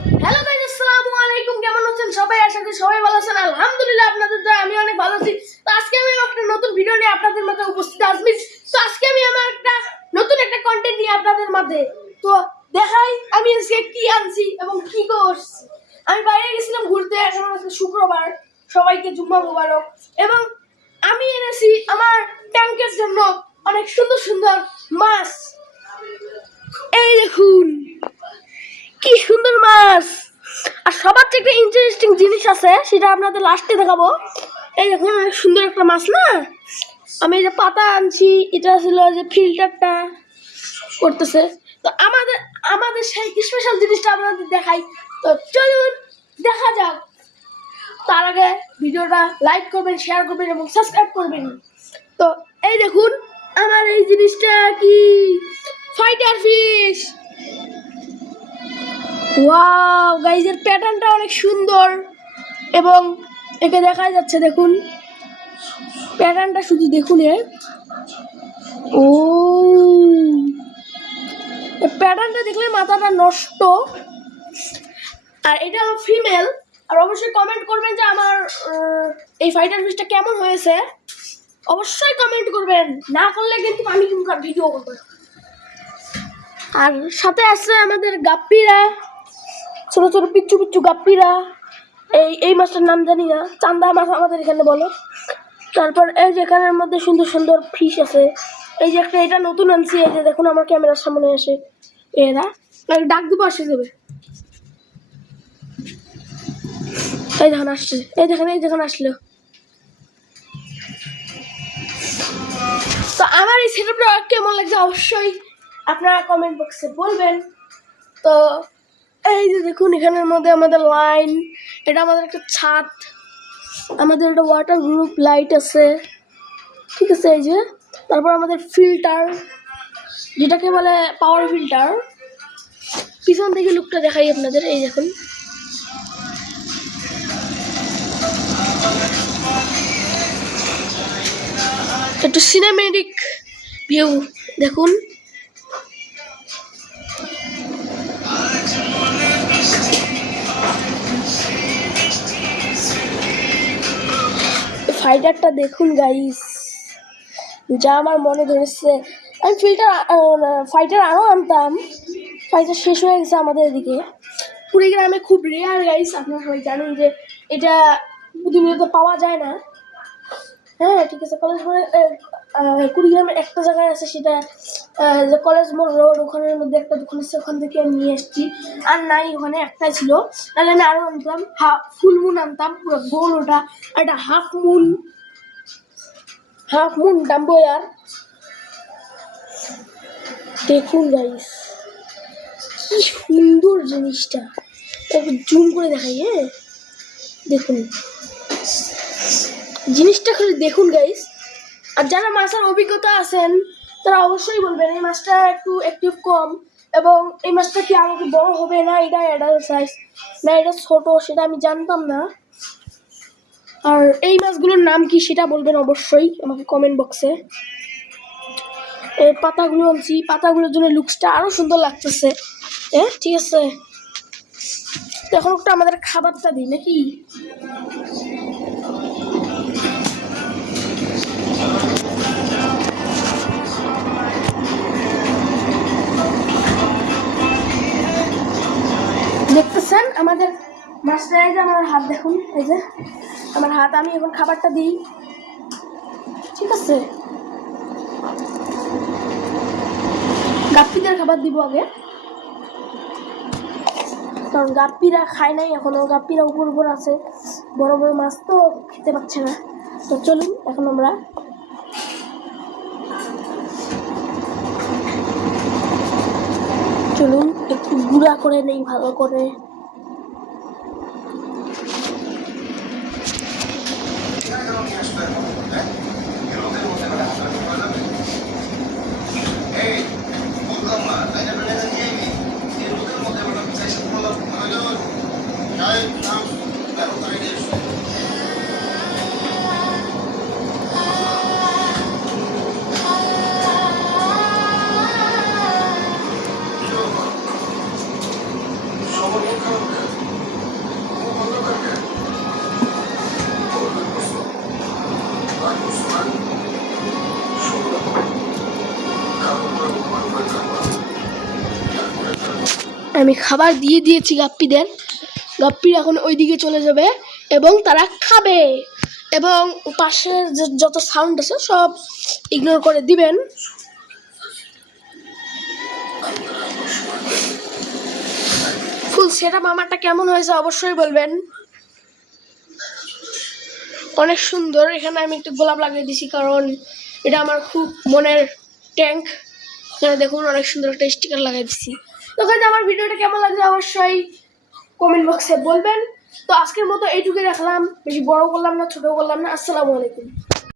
Hello guys, আসসালামু আলাইকুম। কেমন আছেন সবাই? আশা করি সবাই ভালো আছেন। আলহামদুলিল্লাহ, আপনাদের দয়া আমি অনেক ভালো আছি। তো আজকে আমি একটা নতুন ভিডিও নিয়ে আপনাদের মাঝে উপস্থিত আছি। তো আজকে আমি আমার একটা নতুন একটা কন্টেন্ট নিয়ে আপনাদের মাঝে তো দেখাই আমি আজকে কি আনছি এবং কি করছি। আমি বাইরে গেছিলাম ঘুরতে, এখন আজকে শুক্রবার, সবাইকে জুম্মা মোবারক। এবং আমি এনেছি আমার ট্যাঙ্কের জন্য অনেক সুন্দর সুন্দর মাছ। এই দেখুন কি সুন্দর মাছ। আর সবার থেকে একটা ইন্টারেস্টিং জিনিস আছে, সেটা আপনাদের লাস্টে দেখাবো। এই দেখুন অনেক সুন্দর একটা মাছ না। আমি এই যে পাতা আনছি, এটা ছিল যে ফিল্টারটা করতেছে। তো আমাদের আমাদের সেই স্পেশাল জিনিসটা আপনাদের দেখাই। তো চলুন দেখা যাক। তার আগে ভিডিওটা লাইক করবেন, শেয়ার করবেন এবং সাবস্ক্রাইব করবেন। তো এই দেখুন আমার এই জিনিসটা কি, ফাইটার ফিশ। ওয়াও গাইস, এর প্যাটার্নটা অনেক সুন্দর এবং একে দেখা যাচ্ছে, দেখুন প্যাটার্নটা শুধু দেখুন। ও প্যাটার্নটা দেখলে মাথাটা নষ্ট। আর এটা হলো ফিমেল। আর অবশ্যই কমেন্ট করবেন যে আমার এই ফাইটার ফিশটা কেমন হয়েছে। অবশ্যই কমেন্ট করবেন, না করলে কিন্তু আমি ভিডিও করবো। আর সাথে আছে আমাদের গাপ্পিরা, ছোট ছোট পিচ্ছু পিচ্ছু গাপ্পিরা। এই মাছটার নাম জানি না, চান্দা মাছ আমাদের এখানে বলে। তারপর এই যে এখানের মধ্যে সুন্দর সুন্দর ফিশ আছে। এই যে একটা এটা নতুন আনছি, এই যে দেখুন আমার ক্যামেরার সামনে আসে এরা, ডাক দুটো আসে যাবে। এই দেখুন আসছে, এই দেখুন আসলো। তো আমার এই সেটআপটা কেমন লাগছে অবশ্যই আপনারা কমেন্ট বক্সে বলবেন। তো এই যে দেখুন এখানের মধ্যে আমাদের লাইন, এটা আমাদের একটা ছাদ, আমাদের একটা ওয়াটার গ্রুপ লাইট আছে, ঠিক আছে। এই যে তারপর আমাদের ফিল্টার, যেটাকে বলে পাওয়ার ফিল্টার। পিছন থেকে লুকটা দেখাই আপনাদের, এই দেখুন একটু সিনেমেটিক ভিউ দেখুন। ফাইটারটা দেখুন গাইস, যা আমার মনে ধরেছে। আমি ফাইটার আরও আনতাম, ফাইটার শেষ হয়ে গেছে আমাদের এদিকে। কুড়িগ্রামে খুব রেয়ার গাইস, আপনারা সবাই জানেন যে এটা প্রতিনিয়ত পাওয়া যায় না। হ্যাঁ ঠিক আছে, কলেজ মোড়ে কুড়িগ্রামের একটা জায়গায় আছে, সেটা যে কলেজ মোড় রোড, ওখানের মধ্যে একটা দোকান আছে, ওখান থেকে আমি নিয়ে এসেছি। আর নাই, ওখানে একটাই ছিল, তাহলে আমি আরও আনতাম। ফুল মুন আনতাম, পুরো গোল ওটা। আর একটা হাফ মুন ডাম্বোয়ার। দেখুন গাইস কি সুন্দর জিনিসটা, একটু জুম করে দেখাই। হ্যাঁ দেখুন জিনিসটা খালি দেখুন গাইস। আর যারা মাছের অভিজ্ঞতা আছেন তারা অবশ্যই বলবেন এই মাছটা একটু কম, এবং এই মাছটা কি আরো বড় হবে, না এটা অ্যাডাল্ট সাইজ, না এটা ছোট, সেটা আমি জানতাম না। আর এই মাছগুলোর নাম কি সেটা বলবেন অবশ্যই আমাকে কমেন্ট বক্সে। এই পাতাগুলো আনছি, পাতাগুলোর জন্য লুকসটা আরো সুন্দর লাগতেছে। ঠিক আছে, এখন একটু আমাদের খাবারটা দিই নাকি। দেখতেছেন আমাদের মাছটা, এই যে আমার হাত দেখুন, এই যে আমার হাত, আমি এখন খাবারটা দিই, ঠিক আছে। গাপ্পিদের খাবার দিব আগে, কারণ গাপ্পিরা খায় নাই এখনো, গাপ্পিরা উপর আছে, বড় বড় মাছ তো খেতে পাচ্ছে না। তো চলুন এখন আমরা একটু গুঁড়া করে নেই ভালো করে। আমি খাবার দিয়ে দিয়েছি গাপ্পিদের। গাপ্পি এখন ওইদিকে চলে যাবে এবং তারা খাবে। এবং পাশের যত সাউন্ড আছে সব ইগনোর করে দিবেন। ফুল সেটআপ আমারটা কেমন হয়েছে অবশ্যই বলবেন। অনেক সুন্দর। এখানে আমি একটু গোলাপ লাগিয়ে দিছি কারণ এটা আমার খুব মনের ট্যাঙ্ক। এখানে দেখুন অনেক সুন্দর একটা স্টিকার লাগিয়ে দিছি। তো গাইস আমার ভিডিওটা কেমন লাগছে অবশ্যই কমেন্ট বক্সে বলবেন। তো আজকের মতো এইটুকুই রাখলাম, বেশি বড় করলাম না, ছোট করলাম না। আসসালামু আলাইকুম।